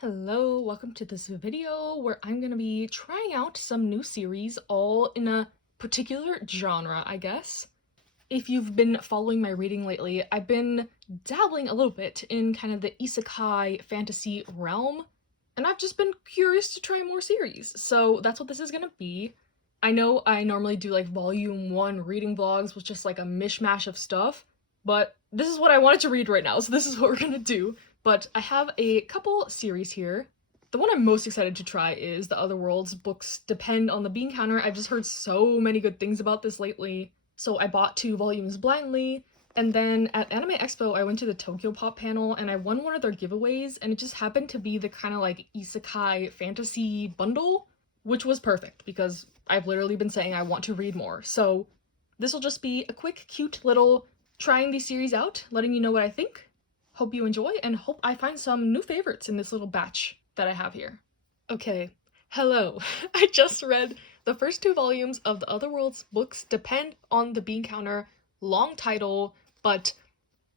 Hello, welcome to this video where I'm gonna be trying out some new series all in a particular genre, I guess. If you've been following my reading lately, I've been dabbling a little bit in kind of the isekai fantasy realm, and I've just been curious to try more series, so that's what this is gonna be. I know I normally do like volume 1 reading vlogs with just like a mishmash of stuff, but this is what I wanted to read right now, so this is what we're gonna do. But I have a couple series here. The one I'm most excited to try is The Other Worlds. Books depend on the bean counter. I've just heard so many good things about this lately. So I bought 2 volumes blindly, and then at Anime Expo I went to the Tokyo Pop panel and I won one of their giveaways, and it just happened to be the kind of like isekai fantasy bundle, which was perfect because I've literally been saying I want to read more. So this will just be a quick, cute little trying these series out, letting you know what I think. Hope you enjoy, and hope I find some new favorites in this little batch that I have here. Okay, hello. I just read the first 2 volumes of The Other Worlds. Books depend on the bean counter. Long title, but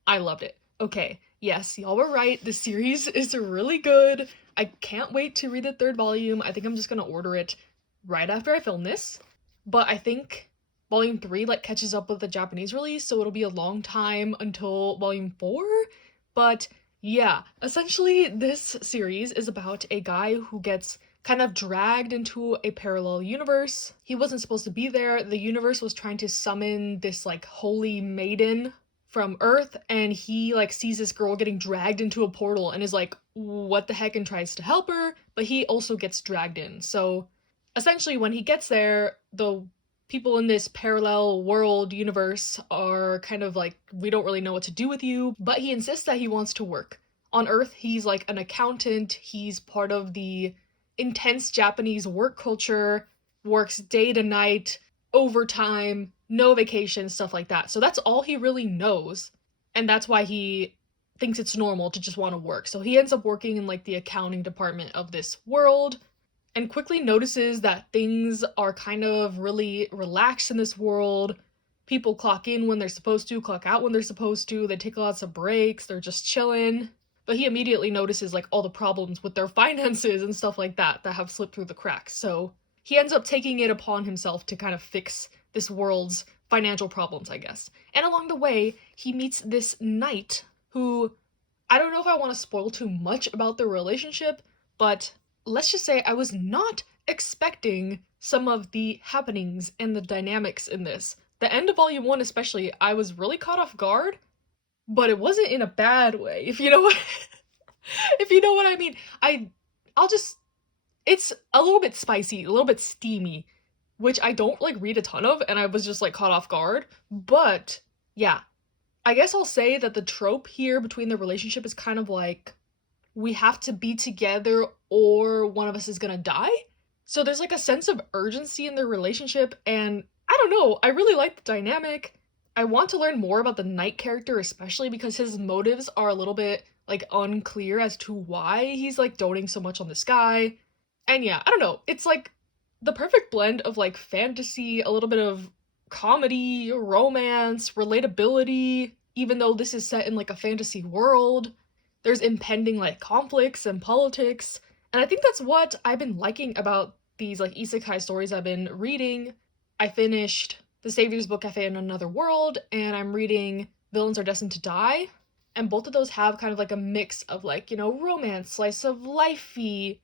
I loved it. Okay, yes, y'all were right. The series is really good. I can't wait to read the 3rd volume. I think I'm just gonna order it right after I film this. But I think volume 3 like catches up with the Japanese release, so it'll be a long time until volume 4. But yeah, essentially this series is about a guy who gets kind of dragged into a parallel universe. He wasn't supposed to be there. The universe was trying to summon this like holy maiden from Earth, and he like sees this girl getting dragged into a portal and is like, what the heck, and tries to help her, but he also gets dragged in. So essentially when he gets there, the people in this parallel world universe are kind of like, we don't really know what to do with you, but he insists that he wants to work. On Earth, he's like an accountant, he's part of the intense Japanese work culture, works day to night, overtime, no vacation, stuff like that. So that's all he really knows, and that's why he thinks it's normal to just want to work. So he ends up working in like the accounting department of this world, and quickly notices that things are kind of really relaxed in this world. People clock in when they're supposed to, clock out when they're supposed to, they take lots of breaks, they're just chilling. But he immediately notices like all the problems with their finances and stuff like that have slipped through the cracks. So he ends up taking it upon himself to kind of fix this world's financial problems, I guess. And along the way, he meets this knight who, I don't know if I want to spoil too much about their relationship, but let's just say I was not expecting some of the happenings and the dynamics in this. The end of volume 1 especially, I was really caught off guard, but it wasn't in a bad way, if you know what if you know what I mean. I'll just, it's a little bit spicy, a little bit steamy, which I don't like read a ton of, and I was just like caught off guard. But yeah, I guess I'll say that the trope here between the relationship is kind of like, we have to be together or one of us is gonna die. So there's like a sense of urgency in their relationship, and I don't know, I really like the dynamic. I want to learn more about the knight character, especially because his motives are a little bit like unclear as to why he's like doting so much on this guy. And yeah, I don't know, it's like the perfect blend of like fantasy, a little bit of comedy, romance, relatability, even though this is set in like a fantasy world. There's impending like conflicts and politics, and I think that's what I've been liking about these like isekai stories I've been reading. I finished The Savior's Book Cafe in Another World, and I'm reading Villains Are Destined to Die, and both of those have kind of like a mix of like, you know, romance, slice of lifey,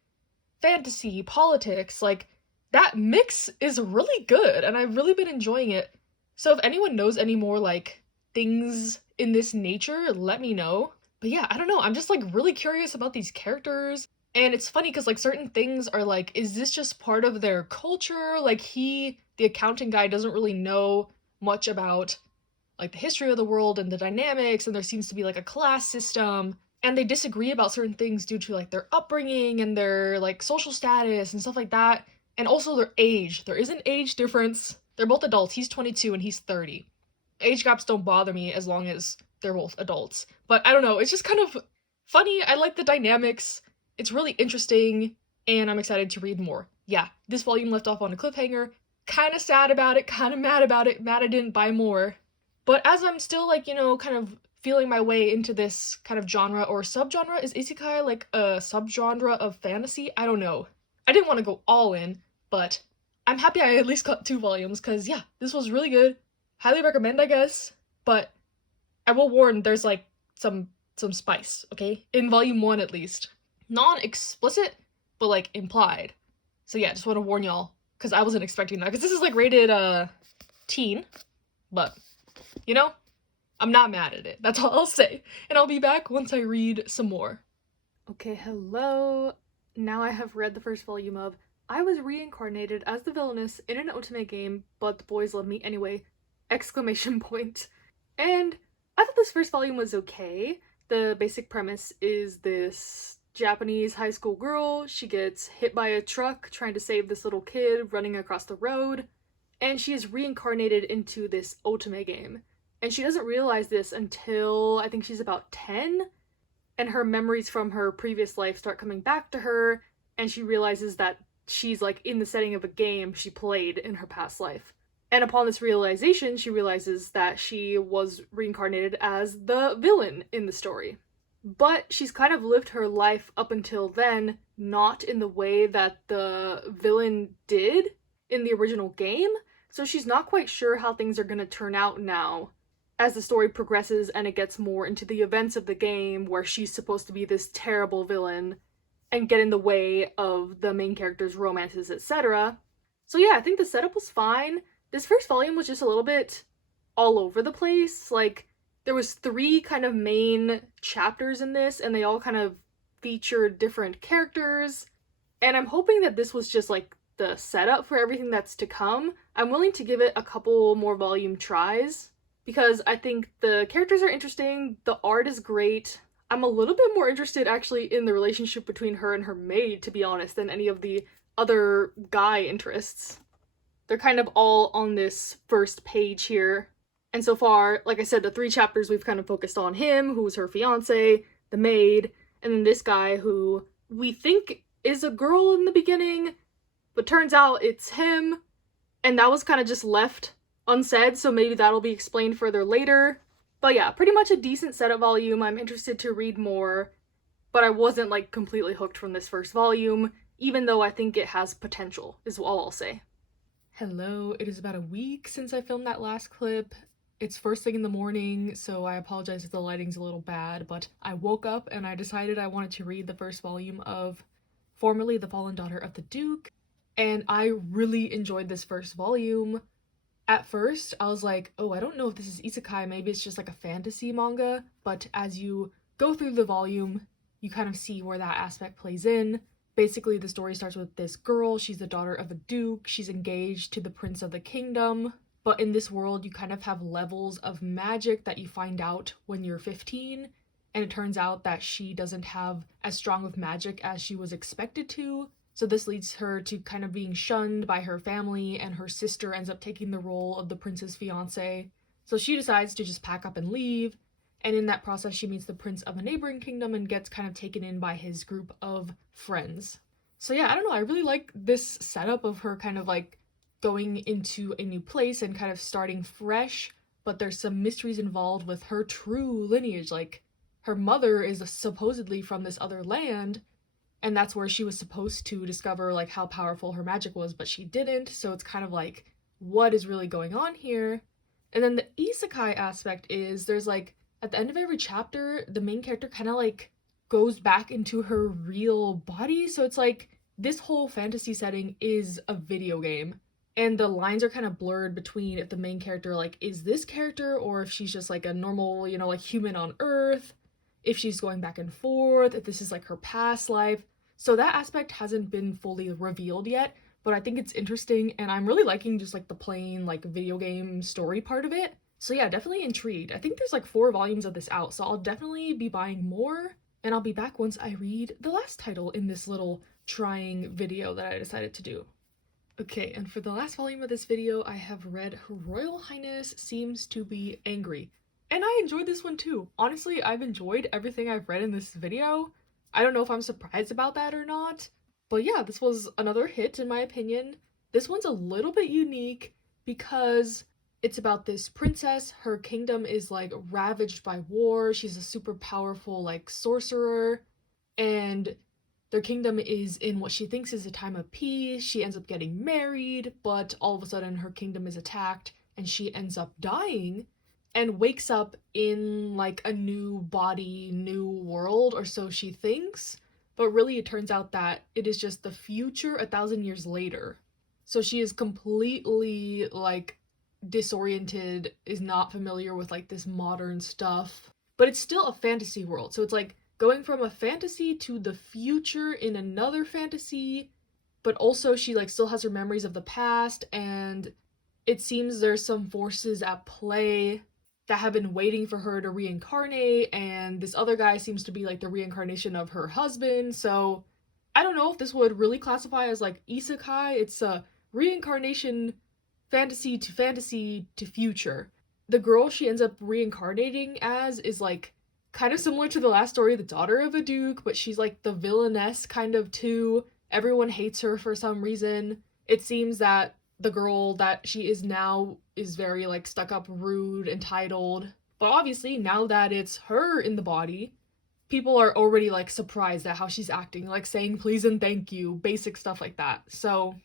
fantasy, politics. Like that mix is really good, and I've really been enjoying it. So if anyone knows any more like things in this nature, let me know. But yeah, I don't know, I'm just like really curious about these characters. And it's funny because like certain things are like, is this just part of their culture? Like the accounting guy doesn't really know much about like the history of the world and the dynamics, and there seems to be like a class system, and they disagree about certain things due to like their upbringing and their like social status and stuff like that. And also their age. There is an age difference. They're both adults. He's 22 and he's 30. Age gaps don't bother me as long as they're both adults. But I don't know, it's just kind of funny. I like the dynamics. It's really interesting, and I'm excited to read more. Yeah, this volume left off on a cliffhanger. Kind of sad about it, kind of mad about it. Mad I didn't buy more. But as I'm still like, you know, kind of feeling my way into this kind of genre or subgenre. Is isekai like a subgenre of fantasy? I don't know. I didn't want to go all in, but I'm happy I at least got 2 volumes because yeah, this was really good. Highly recommend, I guess. But I will warn, there's like some spice, okay? In volume 1 at least. Non-explicit, but like implied. So yeah, just want to warn y'all because I wasn't expecting that because this is like rated teen, but you know, I'm not mad at it. That's all I'll say. And I'll be back once I read some more. Okay, hello. Now I have read the first volume of I was reincarnated as the villainess in an otome game, but the boys love me anyway! Exclamation point. And I thought this first volume was okay. The basic premise is this Japanese high school girl. She gets hit by a truck trying to save this little kid running across the road, and she is reincarnated into this otome game. And she doesn't realize this until I think she's about 10, and her memories from her previous life start coming back to her, and she realizes that she's like in the setting of a game she played in her past life. And upon this realization, she realizes that she was reincarnated as the villain in the story. But she's kind of lived her life up until then not in the way that the villain did in the original game, so she's not quite sure how things are going to turn out now as the story progresses and it gets more into the events of the game where she's supposed to be this terrible villain and get in the way of the main character's romances, etc. So yeah, I think the setup was fine. This first volume was just a little bit all over the place. Like, there was 3 kind of main chapters in this, and they all kind of featured different characters. And I'm hoping that this was just like the setup for everything that's to come. I'm willing to give it a couple more volume tries because I think the characters are interesting, the art is great. I'm a little bit more interested actually in the relationship between her and her maid, to be honest, than any of the other guy interests. They're kind of all on this first page here. And so far, like I said, the 3 chapters we've kind of focused on him, who's her fiance, the maid, and then this guy who we think is a girl in the beginning, but turns out it's him. And that was kind of just left unsaid, so maybe that'll be explained further later. But yeah, pretty much a decent setup volume. I'm interested to read more, but I wasn't like completely hooked from this first volume, even though I think it has potential, is all I'll say. Hello, it is about a week since I filmed that last clip. It's first thing in the morning, so I apologize if the lighting's a little bad, but I woke up and I decided I wanted to read the first volume of formerly The Fallen Daughter of the Duke, and I really enjoyed this first volume. At first, I was like, oh, I don't know if this is isekai, maybe it's just like a fantasy manga, but as you go through the volume, you kind of see where that aspect plays in. Basically, the story starts with this girl, she's the daughter of a duke, she's engaged to the prince of the kingdom, but in this world, you kind of have levels of magic that you find out when you're 15, and it turns out that she doesn't have as strong of magic as she was expected to. So this leads her to kind of being shunned by her family, and her sister ends up taking the role of the prince's fiance. So she decides to just pack up and leave, and in that process she meets the prince of a neighboring kingdom and gets kind of taken in by his group of friends. So yeah, I don't know, I really like this setup of her kind of like going into a new place and kind of starting fresh, but there's some mysteries involved with her true lineage. Like, her mother is supposedly from this other land, and that's where she was supposed to discover like how powerful her magic was, but she didn't, so it's kind of like, what is really going on here? And then the isekai aspect is, there's like, at the end of every chapter, the main character kind of like goes back into her real body, so it's like, this whole fantasy setting is a video game, and the lines are kind of blurred between if the main character like is this character or if she's just like a normal, you know, like human on Earth, if she's going back and forth, if this is like her past life. So that aspect hasn't been fully revealed yet, but I think it's interesting, and I'm really liking just like the plain like video game story part of it. So yeah, definitely intrigued. I think there's like 4 volumes of this out, so I'll definitely be buying more, and I'll be back once I read the last title in this little trying video that I decided to do. Okay, and for the last volume of this video, I have read Her Royal Highness Seems to Be Angry. And I enjoyed this one too. Honestly, I've enjoyed everything I've read in this video. I don't know if I'm surprised about that or not, but yeah, this was another hit in my opinion. This one's a little bit unique because It's about this princess. Her kingdom is like ravaged by war. She's a super powerful like sorcerer, and their kingdom is in what she thinks is a time of peace. She ends up getting married, but all of a sudden her kingdom is attacked and she ends up dying and wakes up in like a new body, new world, or so she thinks. But really, it turns out that it is just the future 1,000 years later. So she is completely like disoriented, is not familiar with like this modern stuff. But it's still a fantasy world. So it's like going from a fantasy to the future in another fantasy, but also she like still has her memories of the past, and it seems there's some forces at play that have been waiting for her to reincarnate, and this other guy seems to be like the reincarnation of her husband. So I don't know if this would really classify as like isekai. It's a reincarnation, fantasy to future. The girl she ends up reincarnating as is like kind of similar to the last story, the daughter of a duke, but she's like the villainess kind of too. Everyone hates her for some reason. It seems that the girl that she is now is very like stuck up, rude, entitled. But obviously, now that it's her in the body, people are already like surprised at how she's acting, like saying please and thank you, basic stuff like that. So,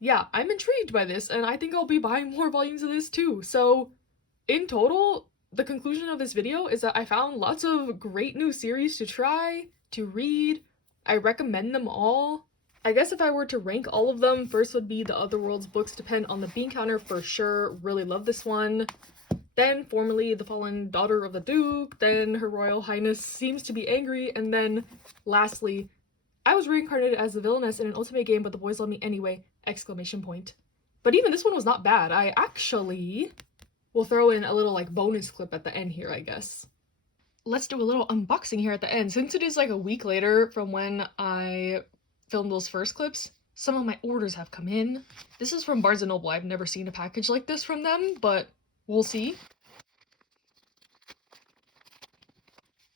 yeah, I'm intrigued by this, and I think I'll be buying more volumes of this too. So, in total, the conclusion of this video is that I found lots of great new series to try, to read. I recommend them all. I guess if I were to rank all of them, first would be the Otherworld's books Depend on the Bean Counter for sure. Really love this one. Then, formerly the fallen daughter of the Duke. Then, Her Royal Highness seems to be angry. And then, lastly, I was reincarnated as the villainess in an ultimate game, but the boys love me anyway! Exclamation point. But even this one was not bad. I actually will throw in a little like bonus clip at the end here, I guess. Let's do a little unboxing here at the end. Since it is like a week later from when I filmed those first clips, some of my orders have come in. This is from Barnes & Noble. I've never seen a package like this from them, but we'll see.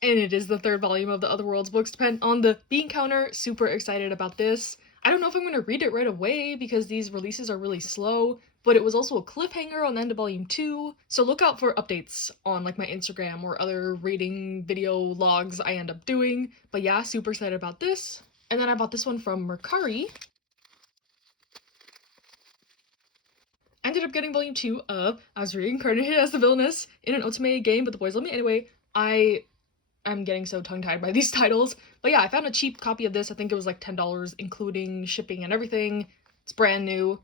And it is the third volume of the Otherworld's books Depend on the Bean Counter. Super excited about this. I don't know if I'm going to read it right away because these releases are really slow, but it was also a cliffhanger on the end of volume 2, so look out for updates on like my Instagram or other reading video logs I end up doing. But yeah, super excited about this. And then I bought this one from Mercari. I ended up getting volume 2 of I Was Reincarnated as the Villainess in an Otome game, but the boys love me anyway. I'm getting so tongue-tied by these titles. But yeah, I found a cheap copy of this. I think it was like $10, including shipping and everything. It's brand new.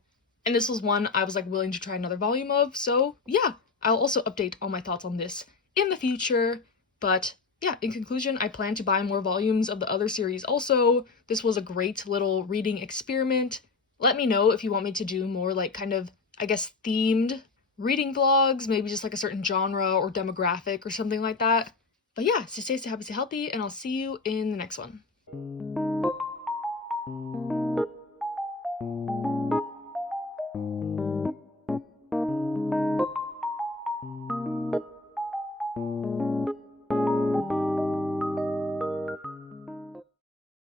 And this was one I was like willing to try another volume of. So yeah, I'll also update all my thoughts on this in the future. But yeah, in conclusion, I plan to buy more volumes of the other series also. This was a great little reading experiment. Let me know if you want me to do more like kind of, I guess, themed reading vlogs, maybe just like a certain genre or demographic or something like that. But yeah, stay safe, stay happy, stay healthy, and I'll see you in the next one.